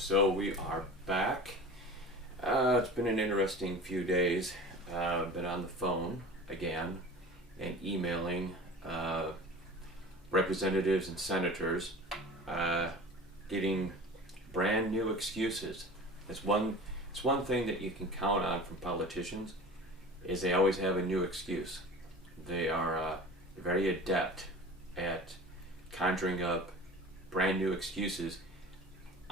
So we are back. It's been an interesting few days. Been on the phone again and emailing representatives and senators, getting brand new excuses. It's one thing that you can count on from politicians is they always have a new excuse. They are very adept at conjuring up brand new excuses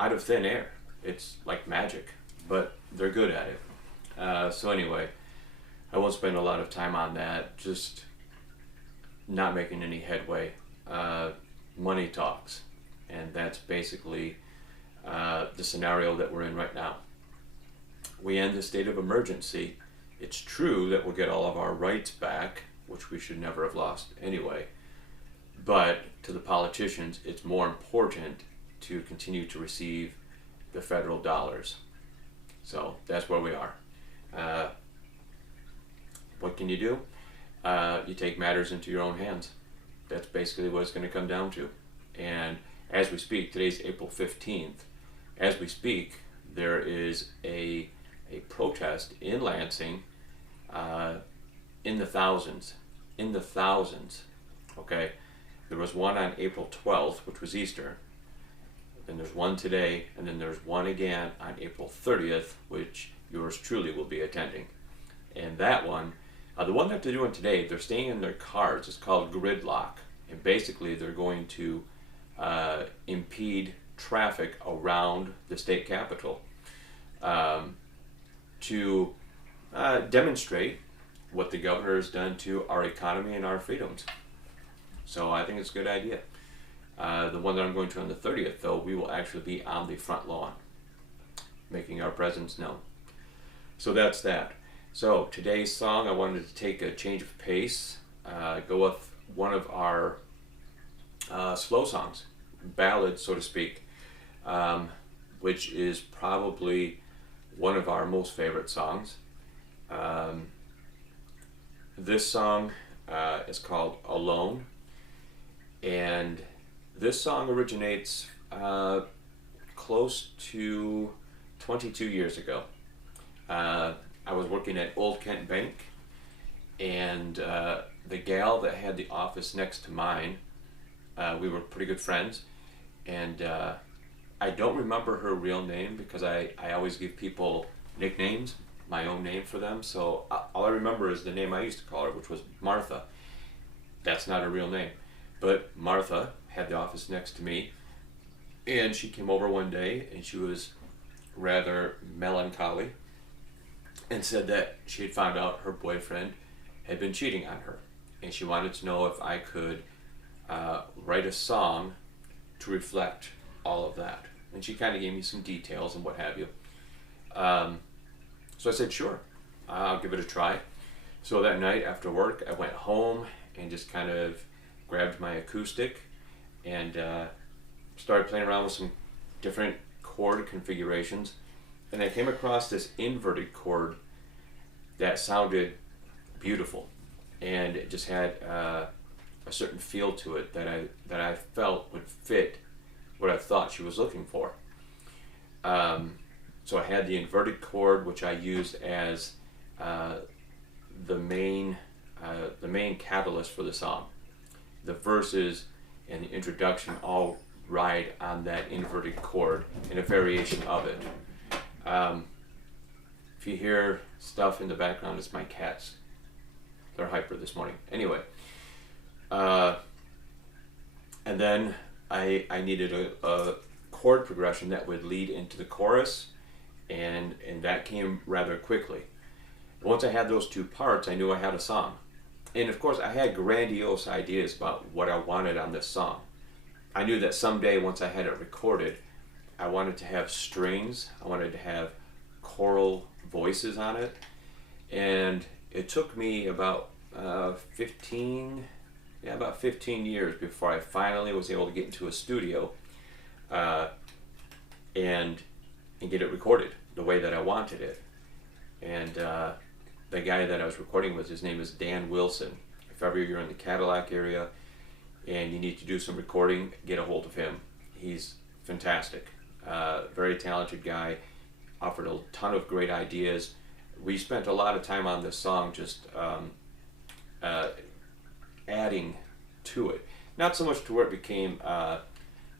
out of thin air. It's like magic, but they're good at it. So anyway, I won't spend a lot of time on that. Just not making any headway. Money talks, and that's basically the scenario that we're in right now. We end the state of emergency. It's true that we'll get all of our rights back, which we should never have lost anyway. But to the politicians, it's more important to continue to receive the federal dollars. So that's where we are. What can you do? You take matters into your own hands. That's basically what it's going to come down to. And as we speak, today's April 15th, as we speak, there is a protest in Lansing in the thousands. Okay? There was one on April 12th, which was Easter. Then there's one today, and then there's one again on April 30th, which yours truly will be attending. And that one, the one that they're doing today, they're staying in their cars. It's called Gridlock. And basically, they're going to impede traffic around the state capitol to demonstrate what the governor has done to our economy and our freedoms. So I think it's a good idea. The one that I'm going to on the 30th, though, we will actually be on the front lawn, making our presence known. So that's that. So today's song, I wanted to take a change of pace, go with one of our slow songs, ballads, so to speak, which is probably one of our most favorite songs. This song is called Alone, and this song originates close to 22 years ago. I was working at Old Kent Bank, and the gal that had the office next to mine, we were pretty good friends, and I don't remember her real name because I always give people nicknames, my own name for them, so all I remember is the name I used to call her, which was Martha. That's not her real name. But Martha had the office next to me, and she came over one day, and she was rather melancholy, and said that she had found out her boyfriend had been cheating on her, and she wanted to know if I could write a song to reflect all of that. And she kind of gave me some details and what have you. So I said, sure, I'll give it a try. So that night after work, I went home and just kind of grabbed my acoustic and started playing around with some different chord configurations. And I came across this inverted chord that sounded beautiful, and it just had a certain feel to it that I felt would fit what I thought she was looking for. So I had the inverted chord, which I used as the main catalyst for the song. The verses and the introduction all ride on that inverted chord and a variation of it. If you hear stuff in the background, it's my cats. They're hyper this morning. Anyway, and then I needed a chord progression that would lead into the chorus, and that came rather quickly. Once I had those two parts, I knew I had a song. And of course, I had grandiose ideas about what I wanted on this song. I knew that someday, once I had it recorded, I wanted to have strings, I wanted to have choral voices on it, and it took me about 15 years before I finally was able to get into a studio and get it recorded the way that I wanted it. And the guy that I was recording with, his name is Dan Wilson. If ever you're in the Cadillac area and you need to do some recording, get a hold of him. He's fantastic. very talented guy, offered a ton of great ideas. We spent a lot of time on this song just adding to it. Not so much to where it became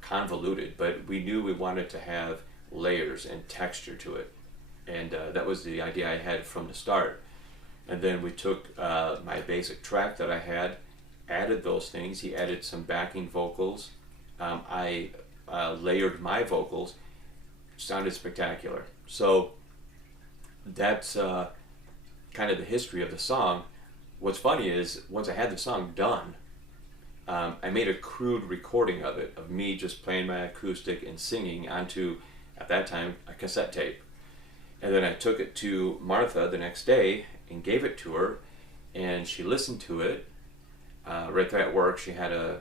convoluted, but we knew we wanted to have layers and texture to it. And that was the idea I had from the start. And then we took my basic track that I had, added those things. He added some backing vocals. I layered my vocals. Sounded spectacular. So that's kind of the history of the song. What's funny is once I had the song done, I made a crude recording of it, of me just playing my acoustic and singing onto, at that time, a cassette tape. And then I took it to Martha the next day and gave it to her, and she listened to it. Right there at work, she had a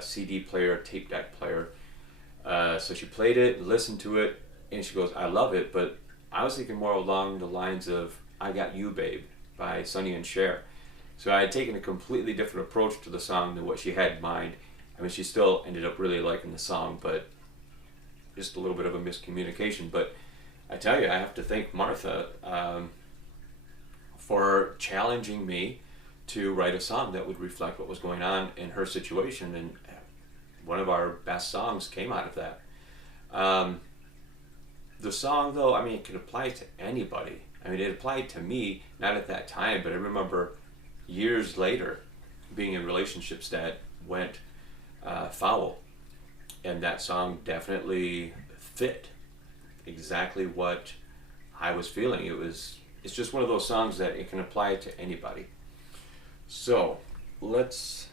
CD player, tape deck player. So she played it, listened to it, and she goes, I love it, but I was thinking more along the lines of I Got You Babe by Sonny and Cher. So I had taken a completely different approach to the song than what she had in mind. I mean, she still ended up really liking the song, but just a little bit of a miscommunication. But I tell you, I have to thank Martha for challenging me to write a song that would reflect what was going on in her situation, and one of our best songs came out of that. The song, though, I mean, it can apply to anybody. I mean, it applied to me, not at that time, but I remember years later being in relationships that went foul, and that song definitely fit exactly what I was feeling. It's just one of those songs that it can apply to anybody. So let's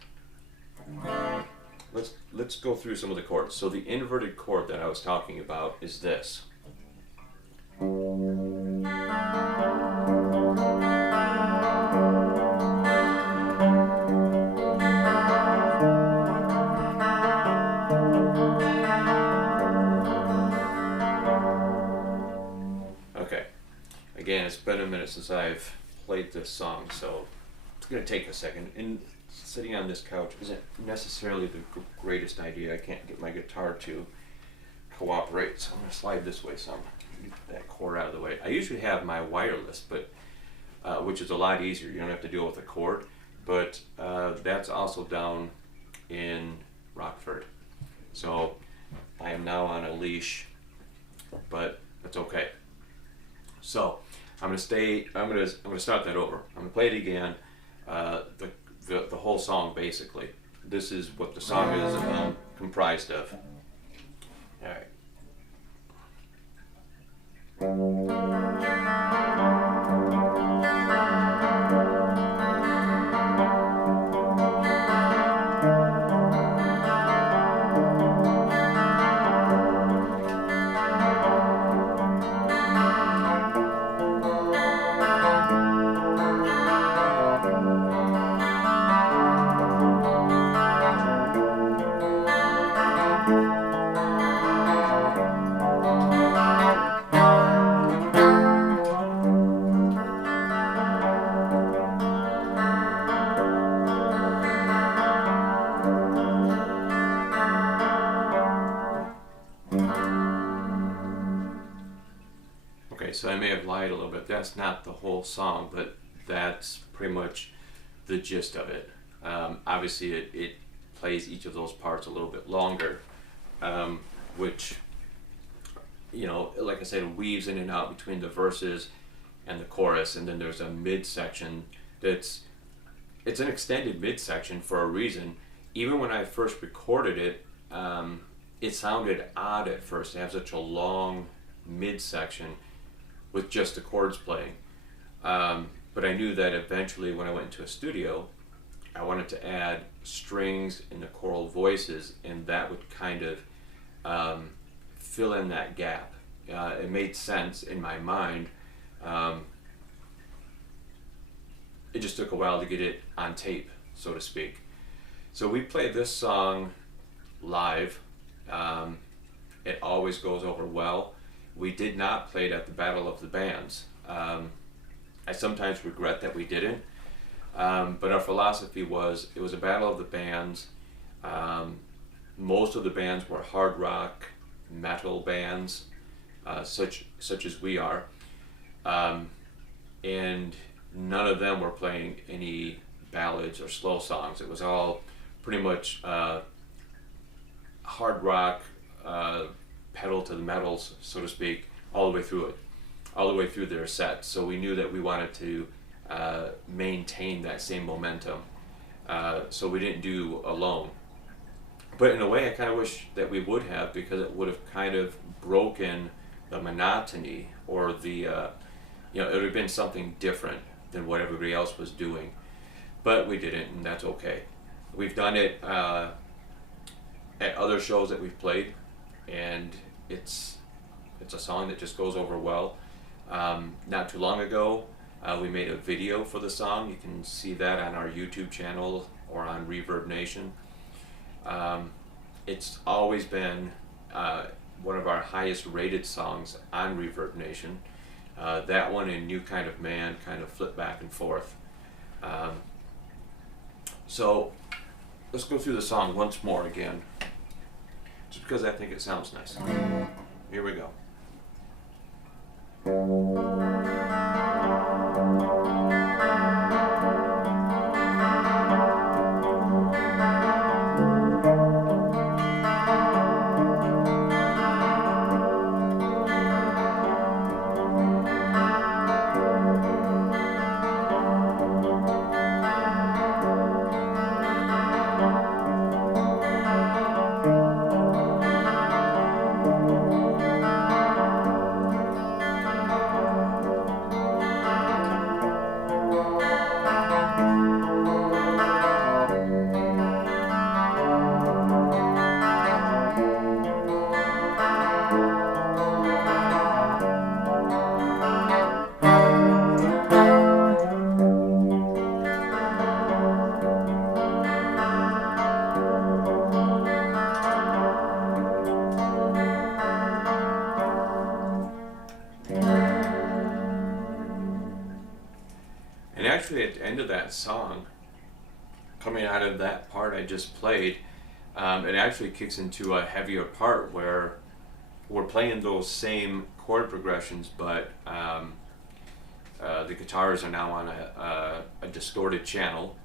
go through some of the chords. So the inverted chord that I was talking about is this. Okay, again, it's been a minute since I've played this song, so it's going to take a second. And sitting on this couch isn't necessarily the greatest idea. I can't get my guitar to cooperate, so I'm going to slide this way some. Get that cord out of the way. I usually have my wireless, but which is a lot easier. You don't have to deal with a cord, but that's also down in Rockford. So I am now on a leash, but that's okay. So I'm going to start that over. I'm going to play it again. The whole song, basically. This is what the song is comprised of. All right. So I may have lied a little bit. That's not the whole song, but that's pretty much the gist of it. Obviously, it plays each of those parts a little bit longer, which, you know, like I said, weaves in and out between the verses and the chorus, and then there's a midsection it's an extended midsection for a reason. Even when I first recorded it, it sounded odd at first to have such a long midsection with just the chords playing. But I knew that eventually when I went into a studio, I wanted to add strings and the choral voices, and that would kind of fill in that gap. It made sense in my mind. It just took a while to get it on tape, so to speak. So we played this song live. It always goes over well. We did not play it at the Battle of the Bands. I sometimes regret that we didn't, but our philosophy was it was a Battle of the Bands. Most of the bands were hard rock, metal bands, such as we are, and none of them were playing any ballads or slow songs. It was all pretty much hard rock, pedal to the metals, so to speak, all the way through it, all the way through their sets. So we knew that we wanted to maintain that same momentum, so we didn't do Alone. But in a way, I kind of wish that we would have, because it would have kind of broken the monotony, or the it would have been something different than what everybody else was doing. But we didn't, and that's okay. We've done it at other shows that we've played, and it's a song that just goes over well. Not too long ago, we made a video for the song. You can see that on our YouTube channel or on Reverb Nation. It's always been one of our highest rated songs on Reverb Nation. That one and New Kind of Man kind of flip back and forth. So let's go through the song once more again, just because I think it sounds nice. Here we go. And actually, at the end of that song, coming out of that part I just played, it actually kicks into a heavier part where we're playing those same chord progressions, but the guitars are now on a distorted channel,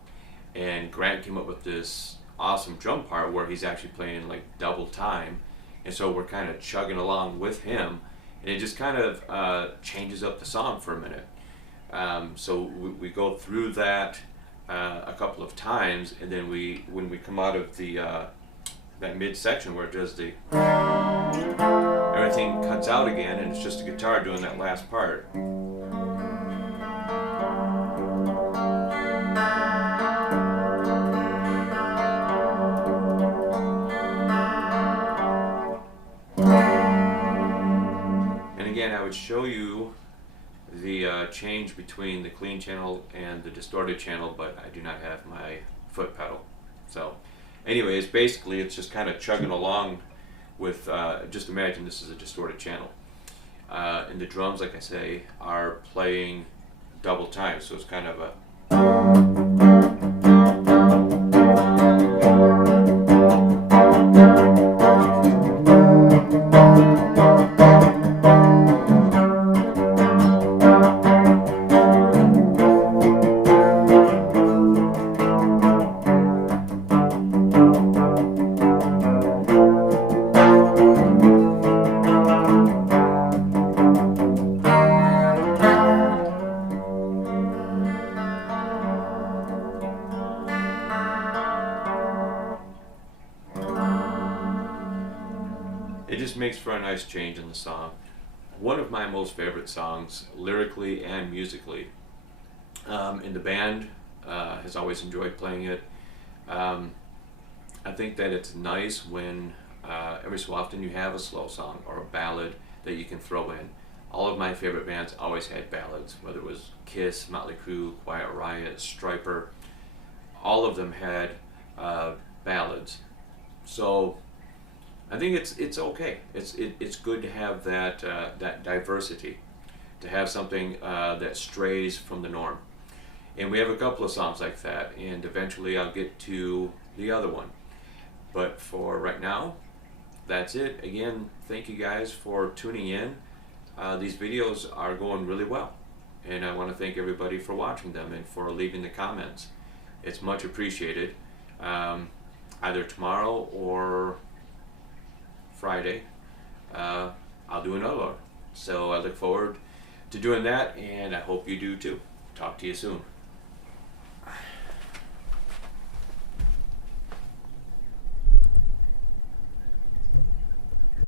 and Grant came up with this awesome drum part where he's actually playing like double time, and so we're kind of chugging along with him, and it just kind of changes up the song for a minute. So we go through that a couple of times, and then when we come out of the that midsection where it does the, everything cuts out again, and it's just a guitar doing that last part. And again, I would show you the change between the clean channel and the distorted channel, but I do not have my foot pedal. So anyways, basically it's just kind of chugging along with, just imagine this is a distorted channel. And the drums, like I say, are playing double time, so it's kind of a... It just makes for a nice change in the song. One of my most favorite songs, lyrically and musically. And the band has always enjoyed playing it. I think that it's nice when every so often you have a slow song or a ballad that you can throw in. All of my favorite bands always had ballads, whether it was Kiss, Motley Crue, Quiet Riot, Stryper. All of them had ballads. So I think it's okay. It's good to have that that diversity, to have something that strays from the norm. And we have a couple of songs like that, and eventually I'll get to the other one. But for right now, that's it. Again, thank you guys for tuning in. These videos are going really well, and I want to thank everybody for watching them and for leaving the comments. It's much appreciated. Either tomorrow or Friday, I'll do another one. So I look forward to doing that, and I hope you do too. Talk to you soon.